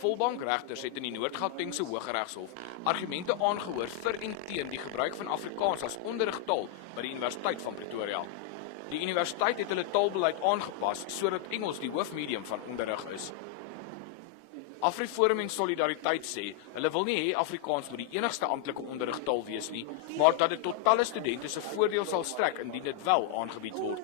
volbank regters het in die Noord-Gautengse Hooggeregshof argumente aangehoor vir en teen die gebruik van Afrikaans as onderrigtaal by die Universiteit van Pretoria. Die universiteit het hulle taalbeleid aangepas sodat Engels die hoofmedium van onderrig is. AfriForum en Solidariteit sê, hulle wil nie hê Afrikaans moet die enigste amptelike onderrigtaal wees nie, maar dat dit tot talle studente se voordeel sal strek indien dit wel aangebied word.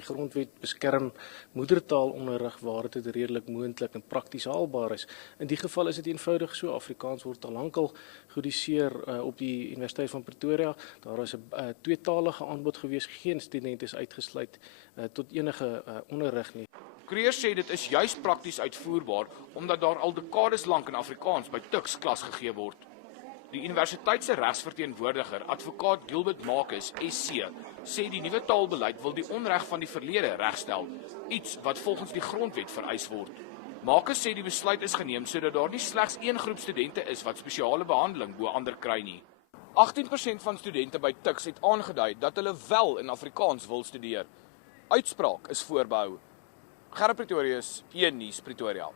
Die grondwet beskerm moedertaalonderrig waar dit redelik moontlik en prakties haalbaar is. In die geval is dit eenvoudig so. Afrikaans word al lankal geïntroduseer op die Universiteit van Pretoria. Daar is 'n tweetalige aanbod gewees. Geen student is uitgesluit tot enige onderrig nie. Creer sê dit is juis prakties uitvoerbaar omdat daar al dekades lank in Afrikaans by Tuks klas gegee word. Die universiteit se regsverteenwoordiger, advokaat Gilbert Marcus, SC, sê die nuwe taalbeleid wil die onreg van die verlede regstel, iets wat volgens die grondwet vereis word. Marcus sê die besluit is geneem sodat daar nie slegs een groep studente is wat spesiale behandeling bo ander kry nie. 18% van studente by Tuks het aangedui dat hulle wel in Afrikaans wil studeer. Uitspraak is voorbehou. Gerrit Pretorius, 1 Nuus, Pretoria.